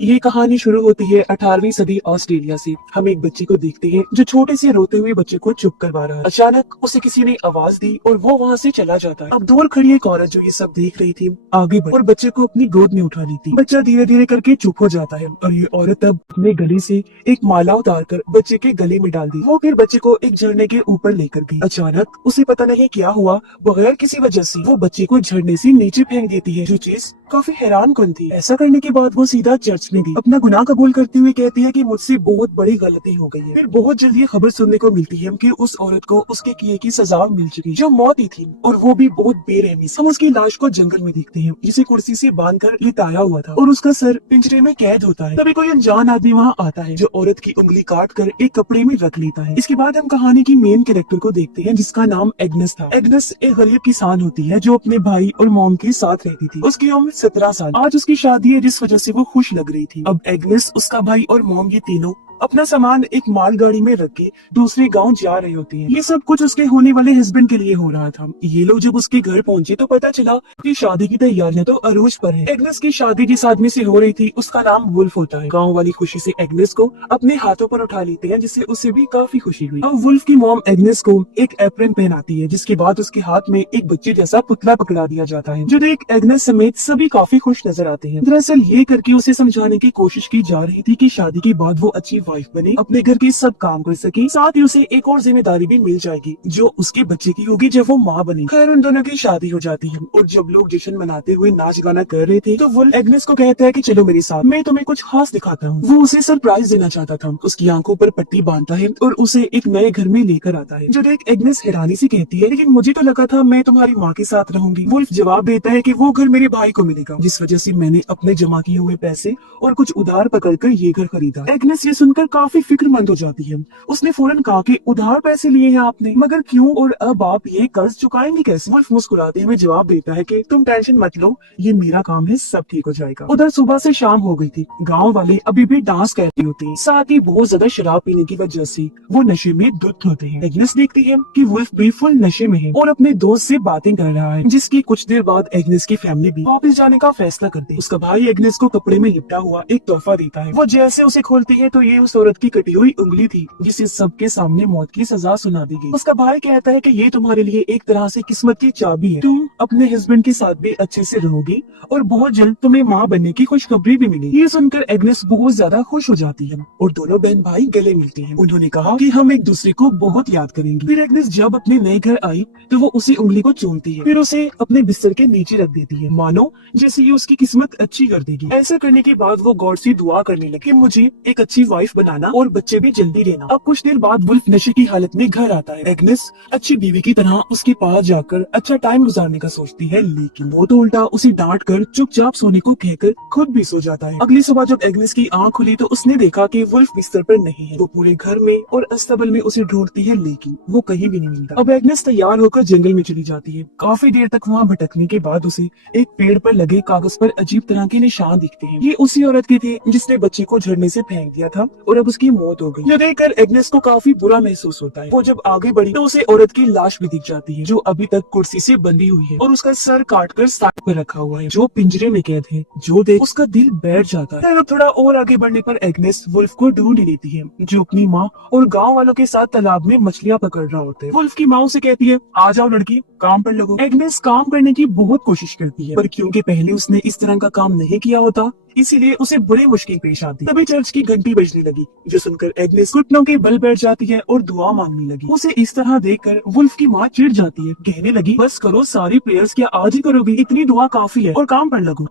ये कहानी शुरू होती है 18वीं सदी ऑस्ट्रेलिया से। हम एक बच्चे को देखते हैं जो छोटे से रोते हुए बच्चे को चुप करवा रहा है। अचानक उसे किसी ने आवाज दी और वो वहाँ से चला जाता है। अब दूर खड़ी एक औरत जो ये सब देख रही थी आगे बढ़ और बच्चे को अपनी गोद में उठा लेती। बच्चा धीरे धीरे करके चुप हो जाता है और ये औरत अब अपने गले से एक माला उतार कर बच्चे के गले में डाल दी। वो फिर बच्चे को एक झरने के ऊपर लेकर गई। अचानक उसे पता नहीं क्या हुआ, बगैर किसी वजह से वो बच्चे को झरने से नीचे फेंक देती है, जो चीज काफी हैरान कन थी। ऐसा करने के बाद वो सीधा चर्च में गई। अपना गुनाह कबूल करते हुए कहती है कि मुझसे बहुत बड़ी गलती हो गई है। फिर बहुत जल्दी ये खबर सुनने को मिलती है कि उस औरत को उसके किए की सजा मिल चुकी, जो मौत ही थी, और वो भी बहुत बेरहमी से। हम उसकी लाश को जंगल में देखते हैं, जिसे कुर्सी से बांधकर लिटाया हुआ था और उसका सर पिंजरे में कैद होता है। तभी कोई अनजान आदमी वहाँ आता है, जो औरत की उंगली काट कर एक कपड़े में रख लेता है। इसके बाद हम कहानी की मेन कैरेक्टर को देखते हैं, जिसका नाम एग्नेस था। एग्नेस एक गरीब किसान होती है जो अपने भाई और मॉम के साथ रहती थी। उसकी उम्र 17 साल। आज उसकी शादी है, जिस वजह से वो खुश लग रही थी। अब एग्नेस, उसका भाई और मॉम, ये तीनों अपना सामान एक मालगाड़ी में रख के दूसरे गांव जा रही होती हैं। ये सब कुछ उसके होने वाले हस्बैंड के लिए हो रहा था। ये लोग जब उसके घर पहुंचे तो पता चला कि शादी की तैयारियां तो अरूज पर है। एग्नेस की शादी जिस आदमी से हो रही थी उसका नाम वुल्फ होता है। गांव वाली खुशी से एग्नेस को अपने हाथों पर उठा लेते हैं, जिससे उसे भी काफी खुशी हुई। अब वुल्फ की मॉम एग्नेस को एक एप्रन पहनाती है, जिसके बाद उसके हाथ में एक बच्चे जैसा पुतला पकड़ा दिया जाता है, जो देख एग्नेस समेत सभी काफी खुश नजर आते हैं। दरअसल ये करके उसे समझाने की कोशिश की जा रही थी कि शादी के बाद वो अच्छी वाइफ बने, अपने घर के सब काम कर सके, साथ ही उसे एक और जिम्मेदारी भी मिल जाएगी जो उसके बच्चे की होगी जब वो माँ बनी। खैर उन दोनों की शादी हो जाती है और जब लोग जश्न मनाते हुए नाच गाना कर रहे थे तो वो एग्नेस को कहता है कि चलो मेरे साथ, मैं तुम्हें कुछ खास दिखाता हूँ। वो उसे सरप्राइज देना चाहता था। उसकी आंखों पर पट्टी बांधता है और उसे एक नए घर में लेकर आता है, जो देख एग्नेस हैरानी से कहती है, लेकिन मुझे तो लगा था मैं तुम्हारी माँ के साथ रहूंगी। वुल्फ जवाब देता है कि वो घर मेरे भाई को मिलेगा, जिस वजह से मैंने अपने जमा किए हुए पैसे और कुछ उधार पकड़कर ये घर खरीदा। एग्नेस ये सुनकर काफी फिक्रमंद हो जाती है। उसने फौरन कहा कि उधार पैसे लिए हैं आपने, मगर क्यों, और अब आप ये कर्ज चुकाएंगे कैसे? वुल्फ मुस्कुराते हुए जवाब देता है कि तुम टेंशन मत लो, ये मेरा काम है, सब ठीक हो जाएगा। उधर सुबह से शाम हो गई थी। गांव वाले अभी भी डांस कर रहे होते हैं, साथ ही बहुत ज्यादा शराब पीने की वजह से वो नशे में धुत होते हैं। एग्नेस देखती है कि वुल्फ भी फुल नशे में है और अपने दोस्त से बातें कर रहा है, जिसकी कुछ देर बाद एग्नेस की फैमिली भी वापस जाने का फैसला करती है। उसका भाई एग्नेस को कपड़े में लिपटा हुआ एक तोहफा देता है। वो जैसे उसे खोलती है तो ये उस औरत की कटी हुई उंगली थी, जिसे सबके सामने मौत की सजा सुना दी गई। उसका भाई कहता है कि ये तुम्हारे लिए एक तरह से किस्मत की चाबी है, तुम अपने हस्बैंड के साथ भी अच्छे से रहोगी और बहुत जल्द तुम्हें माँ बनने की खुशखबरी भी मिलेगी। ये सुनकर एग्नेस बहुत ज्यादा खुश हो जाती है और दोनों बहन भाई गले मिलते हैं। उन्होंने कहा कि हम एक दूसरे को बहुत याद करेंगे। फिर एग्नेस जब अपने नए घर आई तो वो उसी उंगली को चूमती है, फिर उसे अपने बिस्तर के नीचे रख देती है, मानो जैसे ये उसकी किस्मत अच्छी कर देगी। ऐसा करने के बाद वो गॉड से दुआ करने लगी, मुझे एक अच्छी वाइफ बनाना और बच्चे भी जल्दी लेना। अब कुछ देर बाद वुल्फ नशे की हालत में घर आता है। एग्नेस अच्छी बीवी की तरह उसके पास जाकर अच्छा टाइम गुजारने का सोचती है, लेकिन वो तो उल्टा उसे डांट कर चुपचाप सोने को कहकर खुद भी सो जाता है। अगली सुबह जब एग्नेस की आंख खुली तो उसने देखा कि वुल्फ बिस्तर पर नहीं है। वो पूरे घर में और अस्तबल में उसे ढूंढती है, लेकिन वो कहीं भी नहीं मिलता। अब एग्नेस तैयार होकर जंगल में चली जाती है। काफी देर तक वहाँ भटकने के बाद उसे एक पेड़ पर लगे कागज पर अजीब तरह के निशान दिखते हैं। ये उसी औरत के थे जिसने बच्चे को झरने से फेंक दिया था और अब उसकी मौत हो गई। ये देखकर एग्नेस को काफी बुरा महसूस होता है। वो जब आगे बढ़ी तो उसे औरत की लाश भी दिख जाती है, जो अभी तक कुर्सी से बंधी हुई है और उसका सर काटकर साइड पर रखा हुआ है, जो पिंजरे में कैद है। जो देख उसका दिल बैठ जाता है। अब थोड़ा और आगे बढ़ने पर एग्नेस वुल्फ को ढूंढ लेती है, जो अपनी माँ और गांव वालों के साथ तालाब में मछलियां पकड़ रहा होता है। वुल्फ की माँ उसे कहती है, आ जाओ लड़की, काम पर लगो। एग्नेस काम करने की बहुत कोशिश करती है, पर क्योंकि पहले उसने इस तरह का काम नहीं किया होता, इसीलिए उसे बड़ी मुश्किल पेश आती। तभी चर्च की घंटी बजने लगी, जो सुनकर एग्नेस घुटनों के बल बैठ जाती है और दुआ मांगने लगी। उसे इस तरह देखकर वुल्फ की माँ चिढ़ जाती है, कहने लगी, बस करो, सारी प्रेयर्स क्या आज ही करोगी? इतनी दुआ काफी है और काम पर लगो।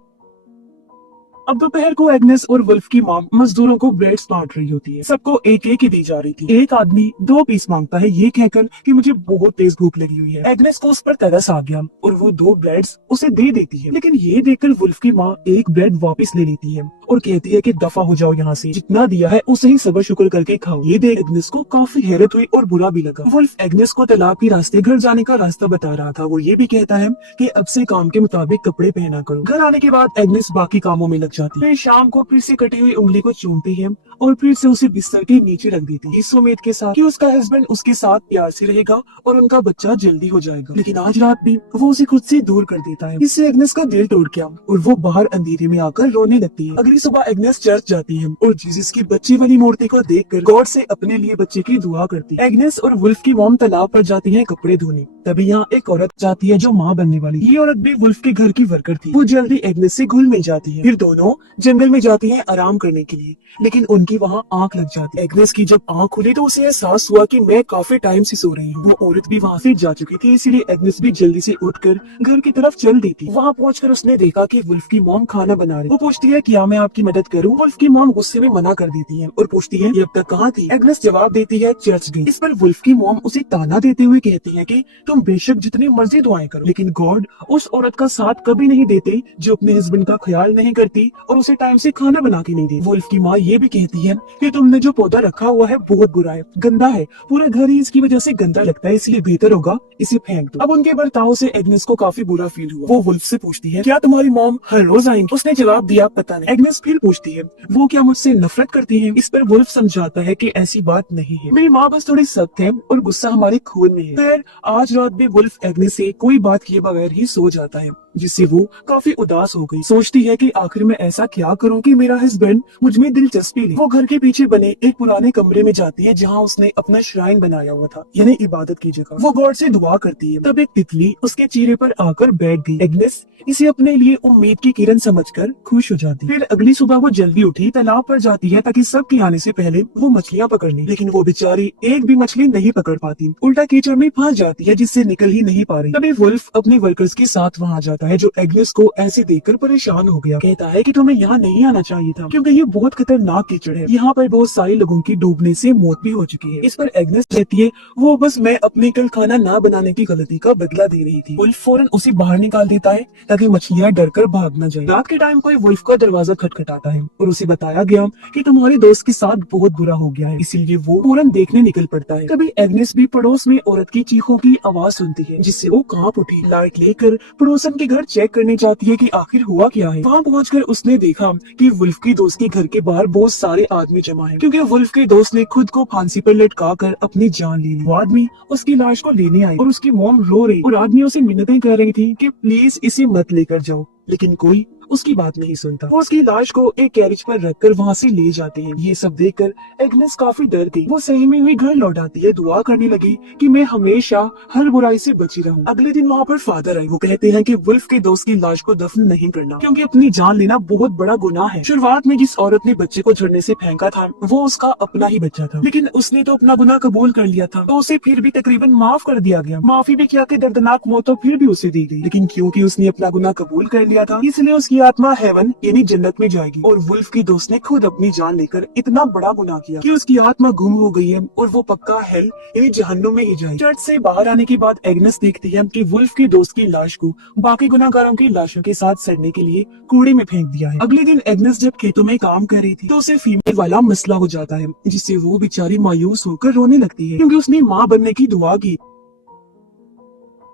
अब दोपहर को एग्नेस और वुल्फ की माँ मजदूरों को ब्रेड्स बांट रही होती है। सबको एक एक ही दी जा रही थी। एक आदमी 2 पीस मांगता है, ये कहकर कि मुझे बहुत तेज भूख लगी हुई है। एग्नेस को उस पर तरस आ गया और वो 2 ब्रेड्स उसे दे देती है, लेकिन ये देखकर वुल्फ की माँ एक ब्रेड वापस ले लेती है और कहती है कि दफा हो जाओ यहाँ से, जितना दिया है उसे ही सबर शुक्र करके खाओ। ये देख एग्नेस को काफी हैरत हुई और बुरा भी लगा। वुल्फ एग्नेस को तालाब के रास्ते घर जाने का रास्ता बता रहा था। वो ये भी कहता है कि अब से काम के मुताबिक कपड़े पहना करो। घर आने के बाद एग्नेस बाकी कामों में लग जाती है। फिर शाम को फिर से कटी हुई उंगली को चूमती है और फिर से उसे बिस्तर के नीचे रख देती है, इस उम्मीद के साथ कि उसका हस्बैंड उसके साथ प्यार से रहेगा और उनका बच्चा जल्दी हो जाएगा। लेकिन आज रात भी वो उसे खुद से दूर कर देता है। इससे एग्नेस का दिल टूट गया और वो बाहर अंधेरे में आकर रोने लगती है। अगली सुबह एग्नेस चर्च जाती है और जीसस की बच्ची वाली मूर्ति को देखकर गॉड से अपने लिए बच्चे की दुआ करती है। एग्नेस और वुल्फ की मॉम तालाब पर जाती है कपड़े धोने। तभी यहाँ एक औरत जाती है जो माँ बनने वाली। ये औरत भी वुल्फ के घर की वर्कर थी। वो जल्दी एग्नेस से घुल मिल जाती है। फिर दोनों जंगल में जाती है आराम करने के लिए, लेकिन उनकी वहाँ आंख लग जाती है। एग्नेस की जब आंख खुली तो उसे एहसास हुआ कि मैं काफी टाइम से सो रही हूँ। वो औरत भी वहाँ से जा चुकी थी, इसलिए एग्नेस भी जल्दी से उठकर घर की तरफ चल दी थी। वहाँ पहुंचकर उसने देखा कि वुल्फ की मॉम खाना बना रही। वो पूछती है क्या मैं आपकी मदद करूँ? वुल्फ की मॉम गुस्से में मना कर देती है और पूछती है ये अब तक कहाँ थी? एग्नेस जवाब देती है चर्च गई। इस पर वुल्फ की मॉम उसे ताना देते हुए कहती है कि तुम बेशक जितनी मर्जी दुआएं करो, लेकिन गॉड उस औरत का साथ कभी नहीं देते जो अपने हस्बैंड का ख्याल नहीं करती और उसे टाइम से खाना बना के नहीं देती। वुल्फ की माँ ये भी कहती है कि तुमने जो पौधा रखा हुआ है बहुत बुरा है, गंदा है, पूरा घर ही इसकी वजह से गंदा लगता है, इसलिए बेहतर होगा इसे फेंक दो। अब उनके बर्ताव से एग्नेस को काफी बुरा फील हुआ। वो वुल्फ से पूछती है क्या तुम्हारी मॉम हर रोज आएंगी? उसने जवाब दिया पता नहीं। एग्नेस फिर पूछती है वो क्या मुझसे नफरत करती है? इस पर वुल्फ समझाता है कि ऐसी बात नहीं है, मेरी माँ बस थोड़ी सख्त है और गुस्सा हमारे खून में है। खैर आज रात भी वुल्फ एग्नेस से कोई बात किए बगैर ही सो जाता है, जिससे वो काफी उदास हो गई। सोचती है कि आखिर मैं ऐसा क्या करूं कि मेरा हस्बैंड मुझ में दिलचस्पी ले। वो घर के पीछे बने एक पुराने कमरे में जाती है जहां उसने अपना श्राइन बनाया हुआ था, यानी इबादत की जगह। वो गॉड से दुआ करती है। तब एक तितली उसके चेहरे पर आकर बैठ गई। एग्नेस इसे अपने लिए उम्मीद की किरण समझकर खुश हो जाती। फिर अगली सुबह वो जल्दी उठी, तालाब पर जाती है ताकि सबके आने से पहले वो मछलियाँ पकड़ ले, लेकिन वो बेचारी एक भी मछली नहीं पकड़ पाती, उल्टा कीचड़ में फंस जाती है जिससे निकल ही नहीं पा रही। तभी वुल्फ अपने वर्कर्स के साथ वहाँ जाता है जो एग्नेस को ऐसे देखकर परेशान हो गया। कहता है कि तुम्हें यहाँ नहीं आना चाहिए था क्योंकि ये बहुत खतरनाक कीचड़ है, यहाँ पर बहुत सारे लोगों की डूबने से मौत भी हो चुकी है। इस पर एग्नेस कहती है वो बस मैं अपने कल खाना ना बनाने की गलती का बदला दे रही थी। वुल्फ फौरन उसे बाहर निकाल देता है ताकि मछलियाँ डरकर भाग न जाए। रात के टाइम कोई वुल्फ का दरवाजा खटखटाता है और उसे बताया गया कि तुम्हारे दोस्त के साथ बहुत बुरा हो गया है, इसीलिए वो फौरन देखने निकल पड़ता है। कभी एग्नेस भी पड़ोस में औरत की चीखों की आवाज सुनती है जिससे वो कांप उठी। लाइट लेकर पड़ोसन के घर चेक करने जाती है कि आखिर हुआ क्या है। वहाँ पहुंचकर उसने देखा कि वुल्फ की दोस्त के घर के बाहर बहुत सारे आदमी जमा हैं, क्योंकि वुल्फ के दोस्त ने खुद को फांसी पर लटका कर अपनी जान ले ली। वो आदमी उसकी लाश को लेने आए और उसकी मॉम रो रही और आदमियों से मिन्नतें कर रही थी कि प्लीज इसे मत लेकर जाओ, लेकिन कोई उसकी बात नहीं सुनता। वो उसकी लाश को एक कैरेज पर रखकर वहाँ से ले जाते हैं। ये सब देखकर एग्नेस काफी डर गई। वो सही में हुई घर लौट आती है, दुआ करने लगी कि मैं हमेशा हर बुराई से बची रहूं। अगले दिन वहाँ पर फादर आए। वो कहते हैं कि वुल्फ के दोस्त की लाश को दफन नहीं करना क्योंकि अपनी जान लेना बहुत बड़ा गुनाह है। शुरुआत में जिस औरत ने बच्चे को झरने से फेंका था वो उसका अपना ही बच्चा था, लेकिन उसने तो अपना गुनाह कबूल कर लिया था, तो उसे फिर भी तकरीबन माफ कर दिया गया। माफी भी किया कि दर्दनाक मौत तो फिर भी उसे दी गई, लेकिन क्योंकि उसने अपना गुनाह कबूल कर लिया था इसलिए उसकी आत्मा हेवन यानी जन्नत में जाएगी। और वुल्फ की दोस्त ने खुद अपनी जान लेकर इतना बड़ा गुनाह किया कि उसकी आत्मा गुम हो गई है और वो पक्का हेल यानी जहन्नुम में ही जाएगी। चर्च से बाहर आने के बाद एग्नेस देखती है कि वुल्फ की दोस्त की लाश को बाकी गुनाहगारों की लाशों के साथ सड़ने के लिए कूड़े में फेंक दिया है। अगले दिन एग्नेस जब खेतों में काम कर रही थी तो उसे फीमेल वाला मसला हो जाता है, जिससे वो बेचारी मायूस होकर रोने लगती है क्योंकि उसने माँ बनने की दुआ की।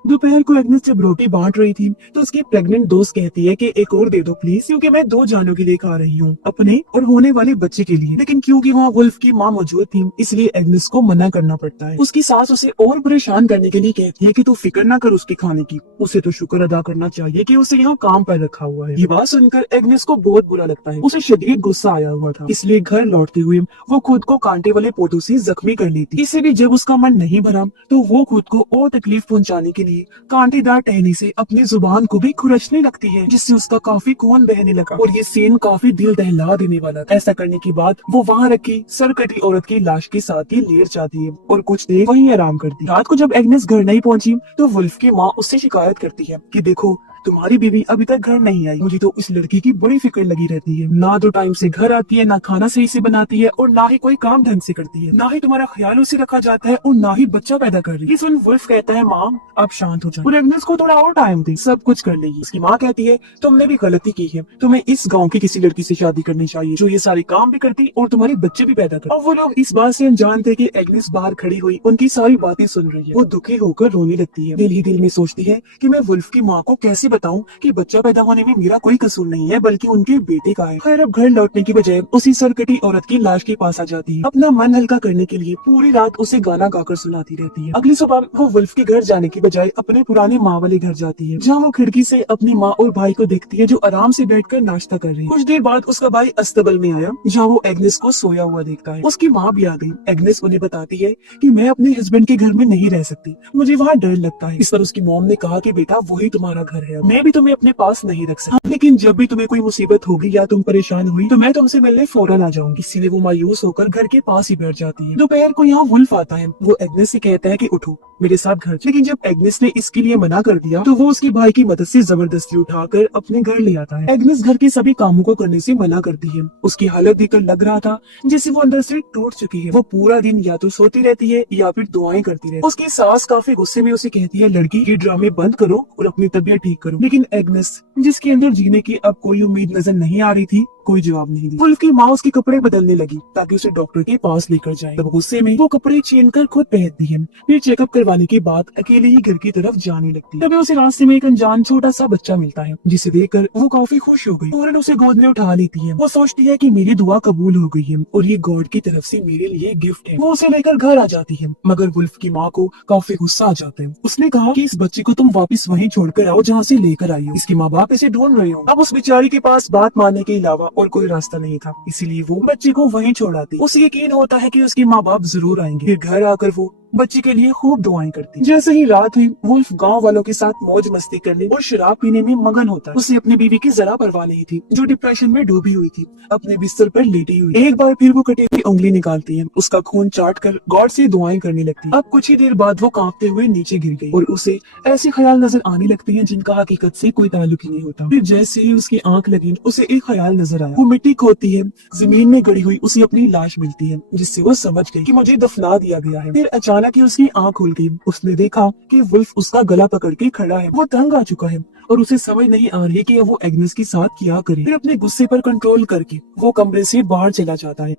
दोपहर को एग्नेस जब रोटी बांट रही थी तो उसकी प्रेग्नेंट दोस्त कहती है कि एक और दे दो प्लीज, क्योंकि मैं 2 जानों के लिए खा रही हूँ, अपने और होने वाले बच्चे के लिए। लेकिन क्योंकि वहाँ वुल्फ की माँ मौजूद थी इसलिए एग्नेस को मना करना पड़ता है। उसकी सास उसे और परेशान करने के लिए कहती है कि तू फिक्र ना कर उसके खाने की, उसे तो शुक्र अदा करना चाहिए कि उसे यहाँ काम पर रखा हुआ है। ये बात सुनकर एग्नेस को बहुत बुरा लगता है। उसे शदीद गुस्सा आया हुआ था, इसलिए घर लौटते हुए वो खुद को कांटे वाले पोटों से जख्मी कर लेती। इससे भी जब उसका मन नहीं भरा तो वो खुद को और तकलीफ पहुँचाने के लिए कांटेदार टहनी से अपनी जुबान को भी खुरचने लगती है, जिससे उसका काफी खून बहने लगा और ये सीन काफी दिल दहला देने वाला था। ऐसा करने के बाद वो वहाँ रखी सरकटी औरत की लाश के साथ ही लेट जाती है और कुछ देर वहीं आराम करती। रात को जब एग्नेस घर नहीं पहुंची तो वुल्फ की माँ उससे शिकायत करती है कि देखो तुम्हारी बीवी अभी तक घर नहीं आई, मुझे तो इस लड़की की बड़ी फिक्र लगी रहती है, ना तो टाइम से घर आती है, ना खाना सही से बनाती है और ना ही कोई काम ढंग से करती है, ना ही तुम्हारा ख्याल उसे रखा जाता है और ना ही बच्चा पैदा कर रही है। ये सुन वुल्फ कहता है माँ आप शांत हो जाओ और एग्नेस को थोड़ा और टाइम दे, सब कुछ कर लेगी। उसकी माँ कहती है तुमने भी गलती की है, तुम्हें इस गाँव की किसी लड़की से शादी करनी चाहिए जो ये सारे काम भी करती और तुम्हारे बच्चे भी पैदा करती। और वो लोग इस बात से अनजान थे कि एग्नेस बाहर खड़ी हुई उनकी सारी बातें सुन रही है। वो दुखी होकर रोने लगती है, दिल ही दिल में सोचती है कि मैं वुल्फ की माँ को कैसे कैसे बताऊं कि बच्चा पैदा होने में मेरा कोई कसूर नहीं है बल्कि उनके बेटे का है। खैर अब घर लौटने की बजाय उसी सरकटी औरत की लाश के पास आ जाती है। अपना मन हल्का करने के लिए पूरी रात उसे गाना गाकर सुनाती रहती है। अगली सुबह वो वुल्फ के घर जाने की बजाय अपने पुराने माँ वाले घर जाती है, जहाँ वो खिड़की से अपनी माँ और भाई को देखती है जो आराम से बैठकर नाश्ता कर रहे हैं। कुछ देर बाद उसका भाई अस्तबल में आया, जहाँ वो एग्नेस को सोया हुआ देखता है। उसकी माँ भी आ गई। एग्नेस उन्हें बताती है कि मैं अपने हस्बैंड के घर में नहीं रह सकती, मुझे वहाँ डर लगता है। इस पर उसकी मॉम ने कहा कि बेटा वही तुम्हारा घर है, मैं भी तुम्हें अपने पास नहीं रख सकती, लेकिन जब भी तुम्हें कोई मुसीबत होगी या तुम परेशान हुई तो मैं तुमसे मिलने फौरन आ जाऊंगी। इसीलिए वो मायूस होकर घर के पास ही बैठ जाती है। दोपहर को यहाँ वुल्फ आता है। वो एग्नेस से कहता है कि उठो मेरे साथ घर। लेकिन जब एग्नेस ने इसके लिए मना कर दिया तो वो उसके भाई की मदद से जबरदस्ती उठाकर अपने घर ले आता है। एग्नेस घर के सभी कामों को करने से मना करती है। उसकी हालत देखकर लग रहा था जैसे वो अंदर से टूट चुकी है। वो पूरा दिन या तो सोती रहती है या फिर दुआएं करती रहती है। उसकी सास काफी गुस्से में उसे कहती है, लड़की ये ड्रामे बंद करो और अपनी तबीयत ठीक करो। लेकिन एग्नेस, जिसके अंदर जीने की अब कोई उम्मीद नजर नहीं आ रही थी, कोई जवाब नहीं दिया। वुल्फ की माँ उसके कपड़े बदलने लगी ताकि उसे डॉक्टर के पास लेकर जाए। तब गुस्से में वो कपड़े छीन कर खुद पहनती है। फिर चेकअप करवाने के बाद अकेले ही घर की तरफ जाने लगती है। तभी उसे रास्ते में एक अनजान छोटा सा बच्चा मिलता है, जिसे देखकर वो काफी खुश हो गई। फौरन उसे गोद में उठा लेती है। वो सोचती है कि मेरी दुआ कबूल हो गई है और ये गॉड की तरफ से मेरे लिए गिफ्ट है। वो उसे लेकर घर आ जाती है, मगर वुल्फ की माँ को काफी गुस्सा आ जाता है। उसने कहा कि इस बच्चे को तुम वापस वहीं छोड़कर आओ जहाँ से लेकर आई हो। इसके माँ बाप इसे ढूंढ रहे हो। अब उस बेचारी के पास बात मानने के अलावा और कोई रास्ता नहीं था, इसीलिए वो बच्चे को वहीं छोड़ आती। उसे यकीन होता है कि उसके माँ बाप जरूर आएंगे। फिर घर आकर वो बच्चे के लिए खूब दुआएं करती। जैसे ही रात हुई वुल्फ गांव वालों के साथ मौज मस्ती करने और शराब पीने में मगन होता है। उसे अपनी बीवी की जरा परवाह नहीं थी, जो डिप्रेशन में डूबी हुई थी, अपने बिस्तर पर लेटी हुई। एक बार फिर वो कटी हुई उंगली निकालती है, उसका खून चाट कर गॉड से दुआएं करने लगती। अब कुछ ही देर बाद वो कांपते हुए नीचे गिर गई और उसे ऐसे ख्याल नजर आने लगते हैं जिनका हकीकत से कोई ताल्लुक ही नहीं होता। फिर जैसे ही उसकी आंख लगी उसे एक ख्याल नजर आया। वो मिट्टी खोदती है, जमीन में गड़ी हुई उसे अपनी लाश मिलती है, जिससे वो समझ गई कि मुझे दफना दिया गया है। फिर अचानक ही उसकी आंख खुल गई। उसने देखा कि वुल्फ उसका गला पकड़ के खड़ा है। वो तंग आ चुका है और उसे समझ नहीं आ रही कि वो एग्नेस के साथ क्या करे। फिर अपने गुस्से पर कंट्रोल करके वो कमरे से बाहर चला जाता है।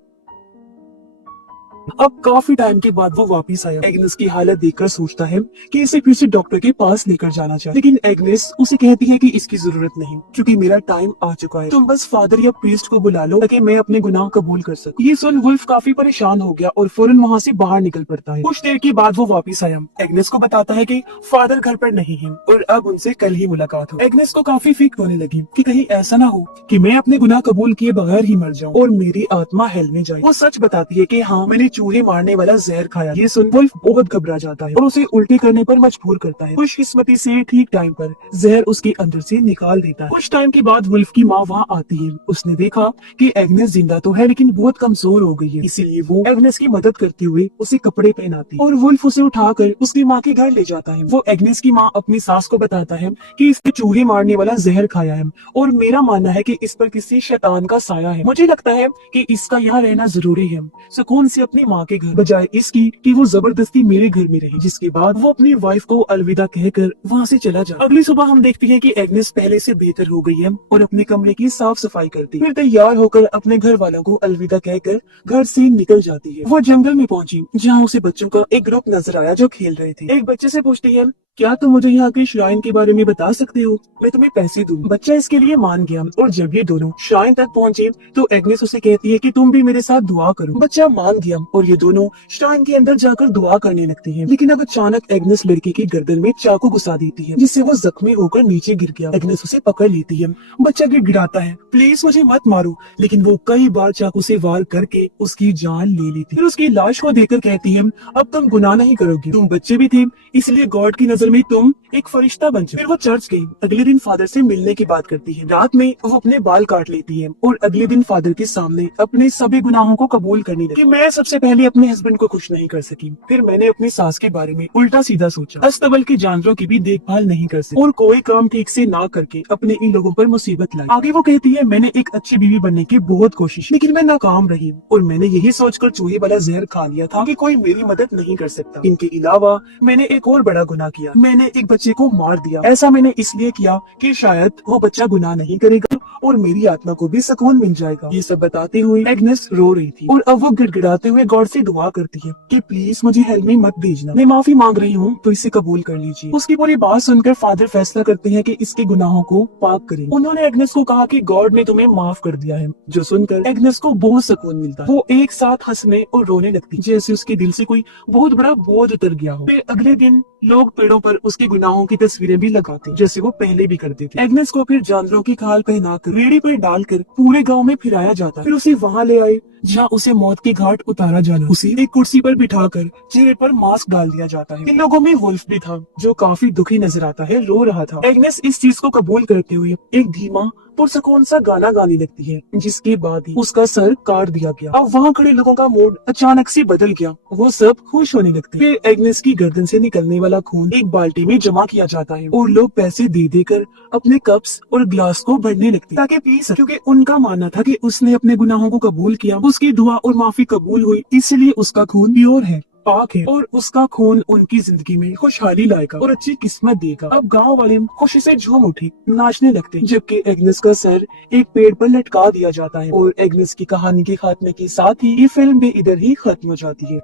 अब काफी टाइम के बाद वो वापस आया। एग्नेस की हालत देखकर सोचता है कि इसे फिर से डॉक्टर के पास लेकर जाना चाहिए, लेकिन एग्नेस उसे कहती है कि इसकी जरूरत नहीं, क्योंकि मेरा टाइम आ चुका है। तुम बस फादर या प्रीस्ट को बुला लो ताकि मैं अपने गुनाह कबूल कर सकूं। ये सुन वुल्फ काफी परेशान हो गया और फौरन वहाँ से बाहर निकल पड़ता है। कुछ देर के बाद वो वापस आया। एग्नेस को बताता है कि फादर घर पर नहीं है और अब उनसे कल ही मुलाकात हो। एग्नेस को काफी फिक्र होने लगी कि कहीं ऐसा ना हो कि मैं अपने गुनाह कबूल किए बगैर ही मर जाऊं और मेरी आत्मा हेल में जाए। वो सच बताती है कि हाँ, मैंने चूहे मारने वाला जहर खाया। ये सुन वुल्फ बहुत घबरा जाता है और उसे उल्टी करने पर मजबूर करता है। खुशकिस्मती से ठीक टाइम पर जहर उसके अंदर से निकाल देता है। कुछ टाइम के बाद वुल्फ की माँ वहाँ आती है। उसने देखा कि एग्नेस जिंदा तो है लेकिन बहुत कमजोर हो गई है, इसीलिए वो एग्नेस की मदद करते हुए उसे कपड़े पहनाती और वुल्फ उसे उठाकर उसकी माँ के घर ले जाता है। वो एग्नेस की माँ अपनी सास को बताता है कि इसने चूहे मारने वाला जहर खाया है और मेरा मानना है कि इस पर किसी शैतान का साया है। मुझे लगता है कि इसका यहाँ रहना जरूरी है, सुकून से अपनी माँ के घर, बजाय इसकी कि वो जबरदस्ती मेरे घर में रही। जिसके बाद वो अपनी वाइफ को अलविदा कहकर वहाँ से चला जाता। अगली सुबह हम देखते हैं कि एग्नेस पहले से बेहतर हो गई है और अपने कमरे की साफ सफाई करती, फिर तैयार होकर अपने घर वालों को अलविदा कहकर घर से निकल जाती है। वो जंगल में पहुंची जहाँ उसे बच्चों का एक ग्रुप नजर आया जो खेल रहे थे। एक बच्चे से पूछती है, क्या तुम मुझे यहाँ के श्राइन के बारे में बता सकते हो, मैं तुम्हें पैसे दूँ। बच्चा इसके लिए मान गया और जब ये दोनों श्राइन तक पहुँचे तो एग्नेस उसे कहती है कि तुम भी मेरे साथ दुआ करो। बच्चा मान गया और ये दोनों श्राइन के अंदर जाकर दुआ करने लगती है। लेकिन अब अचानक एग्नेस लड़की की गर्दन में चाकू घुसा देती है, जिससे वो जख्मी होकर नीचे गिर गया। एग्नेस उसे पकड़ लेती है। बच्चा गिड़गिड़ाता है, प्लीज मुझे मत मारो, लेकिन वो कई बार चाकू से वार करके उसकी जान ले लेती। फिर उसकी लाश को देखकर कहती है, अब तुम गुनाह नहीं करोगी, तुम बच्चे भी थे इसलिए गॉड की नजर में तुम एक फरिश्ता बन चुके। फिर वो चर्च गई। अगले दिन फादर से मिलने की बात करती है। रात में वो अपने बाल काट लेती है और अगले दिन फादर के सामने अपने सभी गुनाहों को कबूल करने लगी कि मैं सबसे पहले अपने हस्बैंड को खुश नहीं कर सकी। फिर मैंने अपनी सास के बारे में उल्टा सीधा सोचा, अस्तबल के जानवरों की भी देखभाल नहीं कर सकी और कोई काम ठीक से ना करके अपने इन लोगों पर मुसीबत लाई। आगे वो कहती है, मैंने एक अच्छी बीवी बनने की बहुत कोशिश, लेकिन मैं नाकाम रही और मैंने यही सोचकर चूहे वाला जहर खा लिया था कि कोई मेरी मदद नहीं कर सकता। इनके अलावा मैंने एक और बड़ा गुनाह किया किया, मैंने एक बच्चे को मार दिया, ऐसा मैंने इसलिए किया कि शायद वो बच्चा गुनाह नहीं करेगा और मेरी आत्मा को भी सुकून मिल जाएगा। ये सब बताते हुए एग्नेस रो रही थी और अब वो गिड़गिड़ाते हुए गॉड से दुआ करती है कि प्लीज मुझे हेल में मत भेजना, मैं माफी मांग रही हूँ तो इसे कबूल कर लीजिए। उसकी पूरी बात सुनकर फादर फैसला करते हैं कि इसके गुनाहों को पाक करें। उन्होंने एग्नेस को कहा कि गॉड ने तुम्हें माफ कर दिया है, जो सुनकर एग्नेस को बहुत सुकून मिलता है। वो एक साथ हंसने और रोने लगती, जैसे उसके दिल से कोई बहुत बड़ा बोझ उतर गया हो। फिर अगले दिन लोग पेड़ों पर उसके गुनाहों की तस्वीरें भी लगाते, जैसे वो पहले भी करते थे। एग्नेस को फिर जानवरों की खाल पहनाकर रेड़ी पर डालकर पूरे गांव में फिराया जाता। फिर उसे वहां ले आए जहाँ उसे मौत के घाट उतारा जाना। उसे एक कुर्सी पर बिठाकर चेहरे पर मास्क डाल दिया जाता है। इन लोगों में वुल्फ भी था, जो काफी दुखी नजर आता है, रो रहा था। एग्नेस इस चीज को कबूल करते हुए एक धीमा और सुकून सा गाना गाने लगती है, जिसके बाद ही उसका सर काट दिया गया। अब वहाँ खड़े लोगों का मूड अचानक से बदल गया, वो सब खुश होने लगते। फिर एग्नेस की गर्दन से निकलने वाला खून एक बाल्टी में जमा किया जाता है और लोग पैसे दे देकर अपने कप्स और ग्लास को भरने लगते ताकि पी सके, क्योंकि उनका मानना था कि उसने अपने गुनाहों को कबूल किया, उसकी दुआ और माफी कबूल हुई, इसलिए उसका खून प्योर है, पाक है और उसका खून उनकी जिंदगी में खुशहाली लाएगा और अच्छी किस्मत देगा। अब गांव वाले खुशी से झूम उठे, नाचने लगते, जबकि एग्नेस का सर एक पेड़ पर लटका दिया जाता है। और एग्नेस की कहानी के खात्मे के साथ ही ये फिल्म भी इधर ही खत्म हो जाती है।